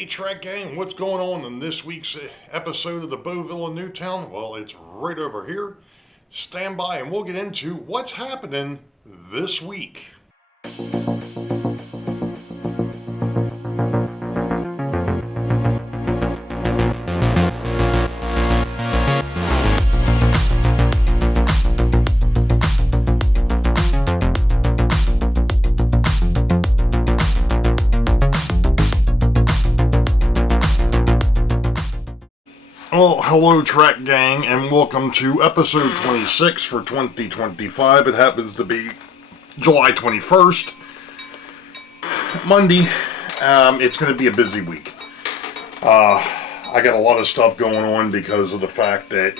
Hey Trek Gang, what's going on in this week's episode of the Boeville in Newtown? Well, it's right over here. Stand by and we'll get into what's happening this week. Well, hello Trek Gang, and welcome to episode 26 for 2025. It happens to be July 21st, Monday. It's going to be a busy week. I got a lot of stuff going on because of the fact that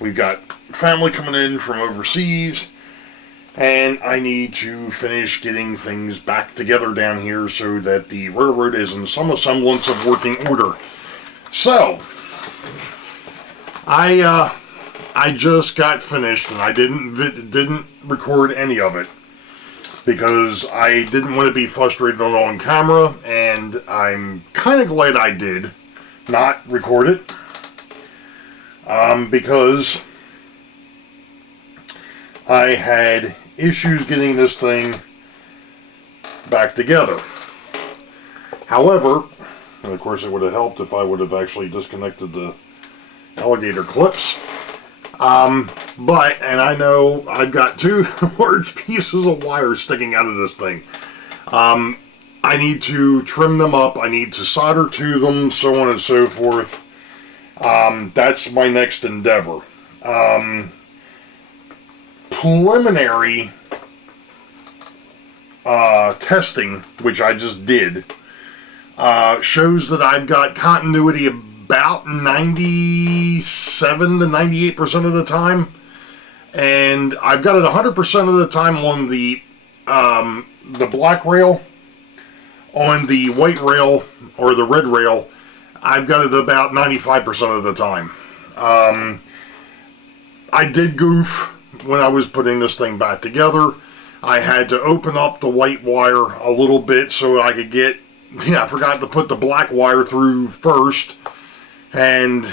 we've got family coming in from overseas, and I need to finish getting things back together down here so that the railroad is in some semblance of working order. So, I just got finished, and I didn't record any of it because I didn't want to be frustrated on camera, and I'm kind of glad I did not record it because I had issues getting this thing back together. However, and of course it would have helped if I would have actually disconnected the alligator clips. And I know I've got two large pieces of wire sticking out of this thing. I need to trim them up. I need to solder to them, so on and so forth. That's my next endeavor. Preliminary testing, which I just did, shows that I've got continuity about 97 to 98% of the time, and I've got it 100% of the time on the black rail. On the white rail or the red rail, I've got it about 95% of the time. I did goof when I was putting this thing back together. I had to open up the white wire a little bit so I could get, I forgot to put the black wire through first, and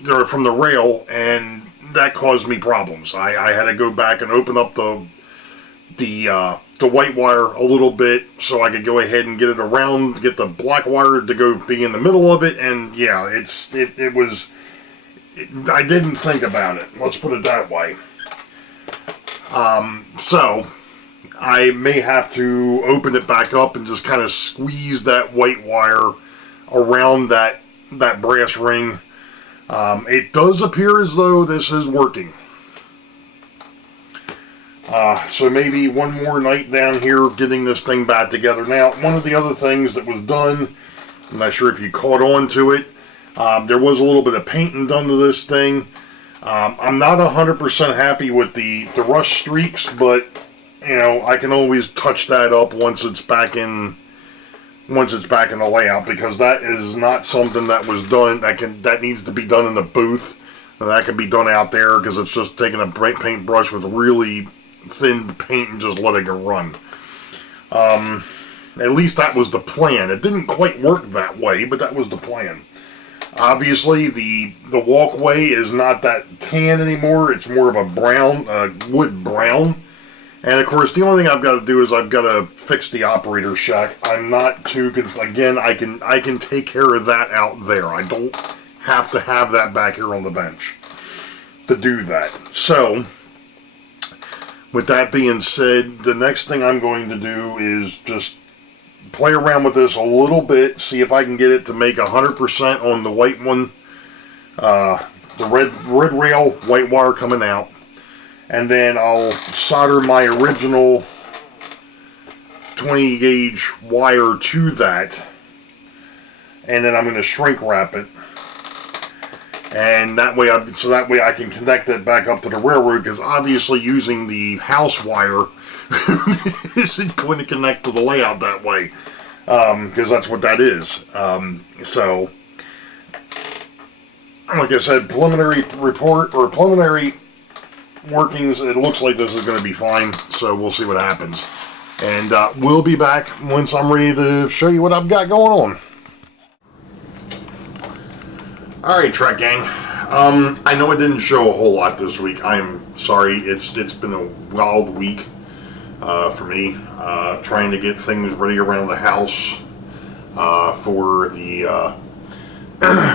they're from the rail, and that caused me problems. I had to go back and open up the white wire a little bit so I could go ahead and get it around, get the black wire to go be in the middle of it, and yeah, I didn't think about it. Let's put it that way. So I may have to open it back up and just kind of squeeze that white wire around that brass ring. It does appear as though this is working. So maybe one more night down here getting this thing back together. Now, one of the other things that was done, I'm not sure if you caught on to it, there was a little bit of painting done to this thing. I'm not 100% happy with the rust streaks, but you know, I can always touch that up once it's back in the layout, because that is not something that was done that needs to be done in the booth. That can be done out there, because it's just taking a bright paint brush with really thin paint and just letting it run. At least that was the plan. It didn't quite work that way, but that was the plan. Obviously, the walkway is not that tan anymore. It's more of a brown, wood brown. And of course, the only thing I've got to do is I've got to fix the operator shack. I'm not too concerned. Again, I can take care of that out there. I don't have to have that back here on the bench to do that. So, with that being said, the next thing I'm going to do is just play around with this a little bit, see if I can get it to make 100% on the white one, the red rail, white wire coming out. And then I'll solder my original 20 gauge wire to that, and then I'm going to shrink wrap it, and that way I can connect it back up to the railroad, because obviously using the house wire isn't going to connect to the layout that way, because that's what that is. So like I said, preliminary report, or preliminary workings, it looks like this is going to be fine, so we'll see what happens. And we'll be back once I'm ready to show you what I've got going on. Alright, Trek Gang. I know I didn't show a whole lot this week. I'm sorry. It's been a wild week for me. Trying to get things ready around the house for the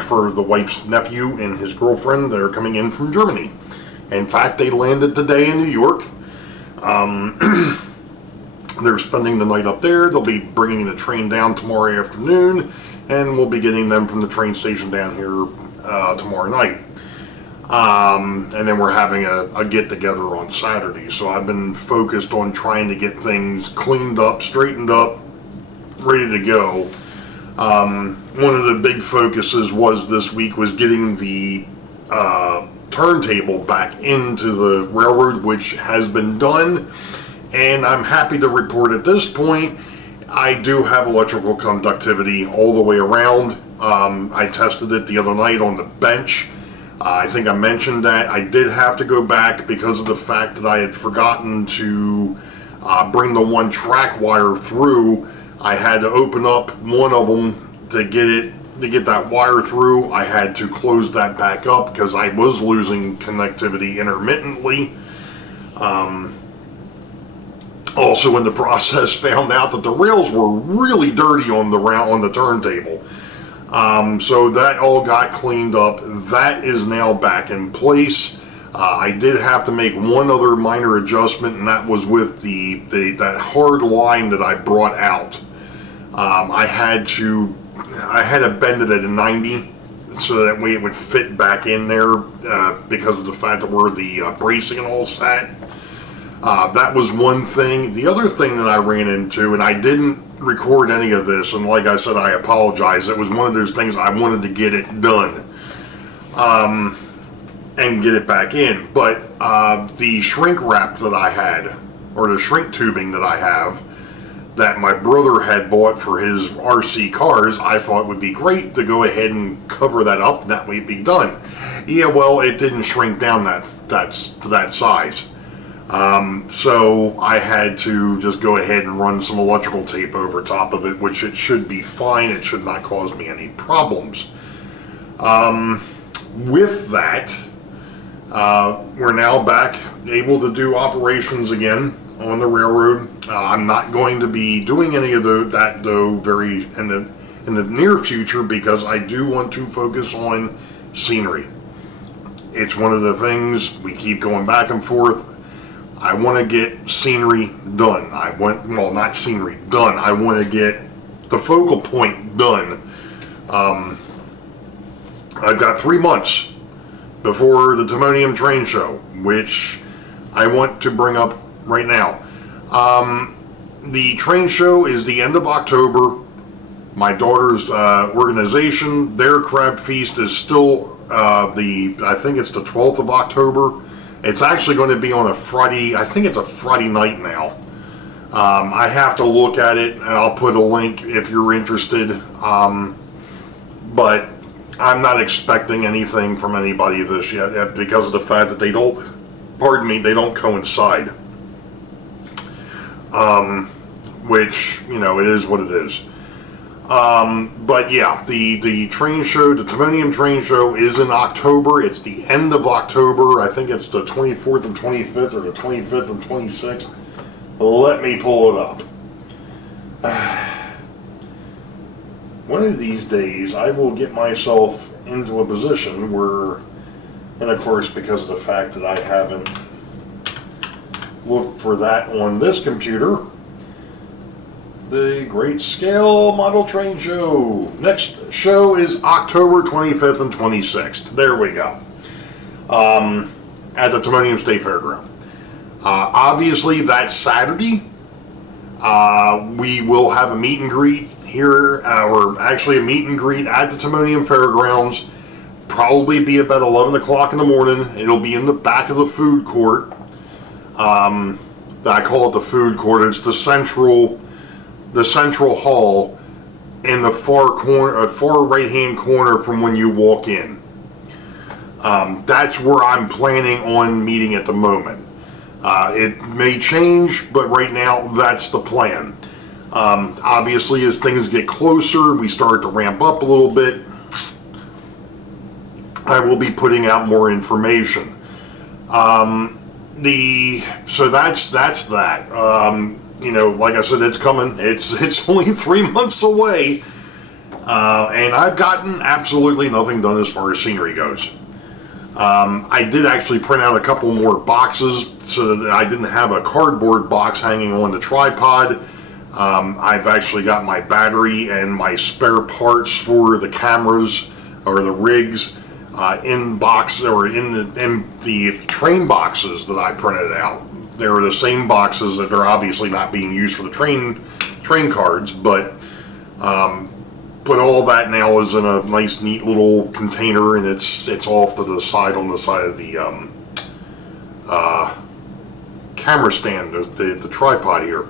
for the wife's nephew and his girlfriend. They're coming in from Germany. In fact, they landed today in New York. They're spending the night up there. They'll be bringing the train down tomorrow afternoon, and we'll be getting them from the train station down here tomorrow night. And then we're having a get-together on Saturday. So I've been focused on trying to get things cleaned up, straightened up, ready to go. One of the big focuses this week was getting the turntable back into the railroad, which has been done. And I'm happy to report at this point, I do have electrical conductivity all the way around. I tested it the other night on the bench. I think I mentioned that. I did have to go back because of the fact that I had forgotten to bring the one track wire through. I had to open up one of them to get that wire through. I had to close that back up because I was losing connectivity intermittently. Also in the process found out that the rails were really dirty on the turntable. So that all got cleaned up. That is now back in place. I did have to make one other minor adjustment, and that was with that hard line that I brought out. I had to bend it at a 90 so that way it would fit back in there because of the fact that where the bracing and all sat. That was one thing. The other thing that I ran into, and I didn't record any of this, and like I said, I apologize. It was one of those things I wanted to get it done and get it back in. But the shrink wrap that I had, or the shrink tubing that I have, that my brother had bought for his RC cars, I thought would be great to go ahead and cover that up, and that way it'd be done. Yeah, well, it didn't shrink down to that size. So I had to just go ahead and run some electrical tape over top of it, which it should be fine. It should not cause me any problems. With that, we're now back able to do operations again on the railroad. I'm not going to be doing any of that though in the near future because I do want to focus on scenery. It's one of the things we keep going back and forth. I want to get scenery done. Not scenery done. I want to get the focal point done. I've got 3 months before the Timonium train show, which I want to bring up right now. The train show is the end of October. My daughter's organization, their crab feast is still I think it's the 12th of October. It's actually going to be on a Friday. I think it's a Friday night now. I have to look at it, and I'll put a link if you're interested. But I'm not expecting anything from anybody this yet because of the fact that they don't coincide. Which, it is what it is. But yeah, the train show, the Timonium train show is in October. It's the end of October. I think it's the 24th and 25th or the 25th and 26th. Let me pull it up. One of these days I will get myself into a position where, and of course because of the fact that I haven't looked for that on this computer, the Great Scale Model Train Show. Next show is October 25th and 26th. There we go. At the Timonium State Fairground. Obviously, that Saturday, we will have a meet and greet here, or actually a meet and greet at the Timonium Fairgrounds. Probably be about 11 o'clock in the morning. It'll be in the back of the food court. I call it the food court. It's the central hall in the far right-hand corner from when you walk in. That's where I'm planning on meeting at the moment. It may change, but right now that's the plan. Obviously, as things get closer, we start to ramp up a little bit. I will be putting out more information. So that's that. You know, like I said, it's coming. It's only 3 months away, and I've gotten absolutely nothing done as far as scenery goes. I did actually print out a couple more boxes so that I didn't have a cardboard box hanging on the tripod. I've actually got my battery and my spare parts for the cameras or the rigs in box or in the train boxes that I printed out. They're the same boxes that are obviously not being used for the train cards, but all that now is in a nice, neat little container, and it's off to the side on the side of the camera stand, the tripod here.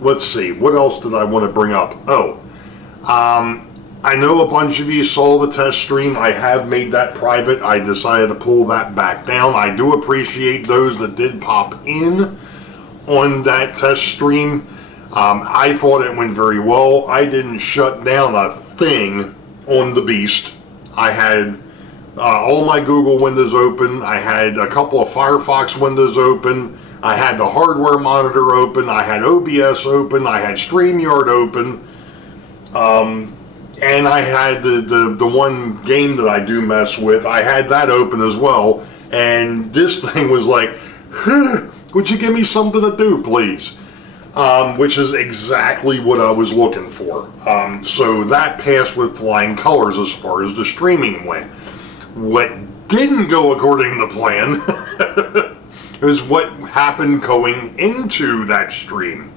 Let's see, what else did I want to bring up? I know a bunch of you saw the test stream. I have made that private. I decided to pull that back down. I do appreciate those that did pop in on that test stream. I thought it went very well. I didn't shut down a thing on the Beast. I had all my Google windows open. I had a couple of Firefox windows open. I had the hardware monitor open. I had OBS open. I had StreamYard open. And I had the one game that I do mess with. I had that open as well. And this thing was like, would you give me something to do, please? Which is exactly what I was looking for. So that passed with flying colors as far as the streaming went. What didn't go according to plan is what happened going into that stream.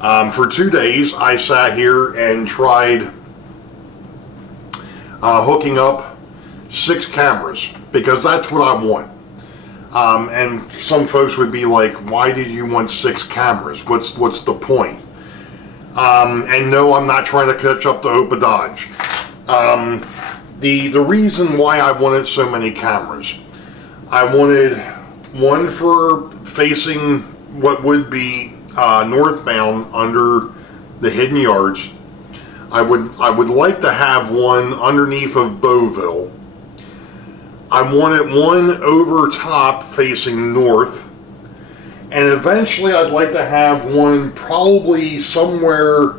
For 2 days, I sat here and tried hooking up 6 cameras, because that's what I want. And some folks would be like, why did you want 6 cameras? What's the point? And no, I'm not trying to catch up to Opa Dodge. The reason why I wanted so many cameras, I wanted one for facing what would be northbound under the hidden yards. I would like to have one underneath of Boeville. I wanted one over top facing north, and eventually I'd like to have one probably somewhere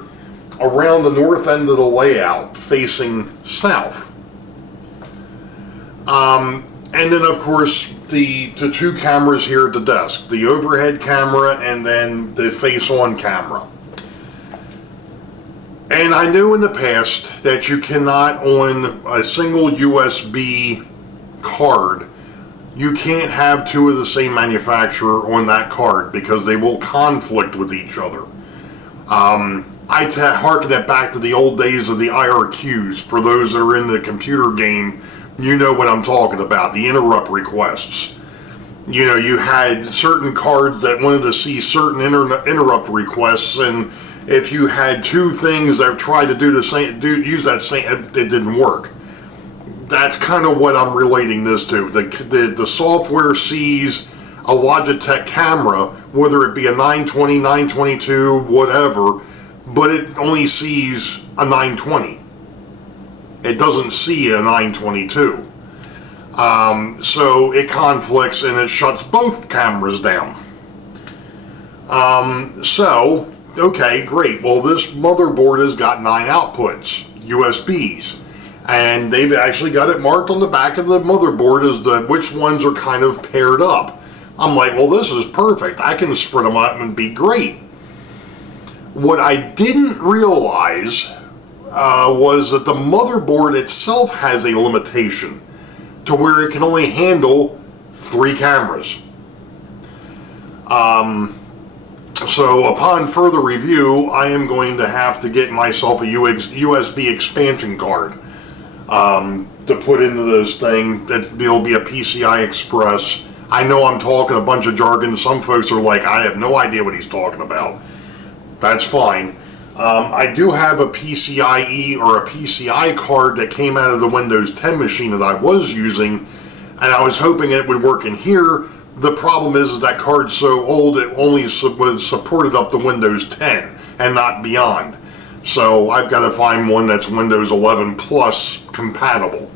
around the north end of the layout facing south. And then of course the 2 cameras here at the desk, the overhead camera and then the face-on camera. And I knew in the past that you cannot, on a single USB card, you can't have 2 of the same manufacturer on that card because they will conflict with each other. I harken that back to the old days of the IRQs. For those that are in the computer game, you know what I'm talking about, the interrupt requests. You know, you had certain cards that wanted to see certain interrupt requests, and if you had 2 things that tried to use that same, it didn't work. That's kind of what I'm relating this to. The software sees a Logitech camera, whether it be a 920, 922, whatever, but it only sees a 920. It doesn't see a 922. So it conflicts and it shuts both cameras down. Okay, great. Well, this motherboard has got 9 outputs, USBs. And they've actually got it marked on the back of the motherboard as which ones are kind of paired up. I'm like, well, this is perfect. I can spread them out and be great. What I didn't realize was that the motherboard itself has a limitation to where it can only handle 3 cameras. So upon further review, I am going to have to get myself a USB expansion card to put into this thing. It'll be a PCI Express. I know I'm talking a bunch of jargon. Some folks are like, I have no idea what he's talking about. That's fine. I do have a PCIe or a PCI card that came out of the Windows 10 machine that I was using, and I was hoping it would work in here, the problem is that card's so old it only was supported up to Windows 10 and not beyond. So I've got to find one that's Windows 11 Plus compatible.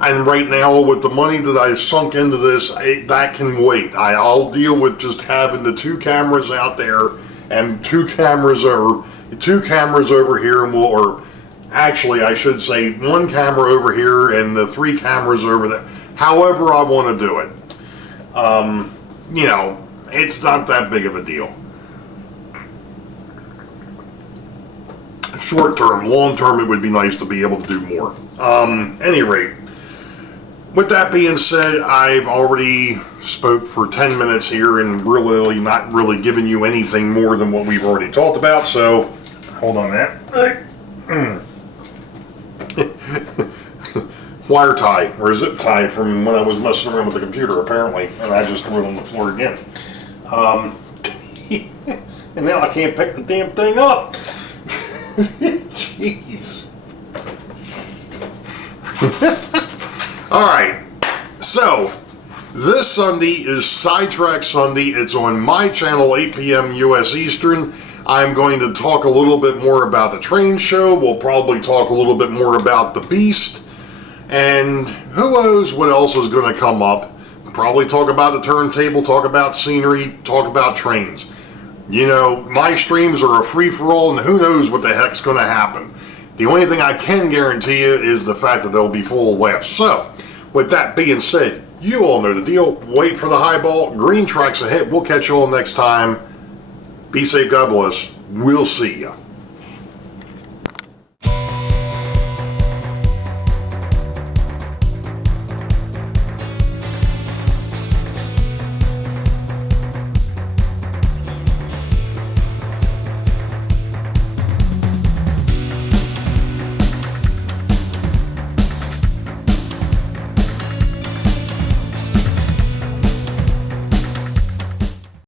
And right now, with the money that I sunk into this, that can wait. I'll deal with just having the 2 cameras out there and 2 cameras over here, and or actually I should say 1 camera over here and the 3 cameras over there. However I want to do it. You know, it's not that big of a deal. Short term, long term, it would be nice to be able to do more. Any rate, with that being said, I've already spoke for 10 minutes here and really not really giving you anything more than what we've already talked about, so hold on that. Wire tie, or zip tie from when I was messing around with the computer, apparently, and I just threw it on the floor again. And now I can't pick the damn thing up. Jeez. Alright, so this Sunday is Sidetrack Sunday. It's on my channel, 8 p.m. U.S. Eastern. I'm going to talk a little bit more about the train show. We'll probably talk a little bit more about the Beast. And who knows what else is going to come up. Probably talk about the turntable, talk about scenery, talk about trains. You know, my streams are a free-for-all, and who knows what the heck's going to happen. The only thing I can guarantee you is the fact that they'll be full of laughs. So, with that being said, you all know the deal. Wait for the highball. Green tracks ahead. We'll catch you all next time. Be safe. God bless. We'll see ya.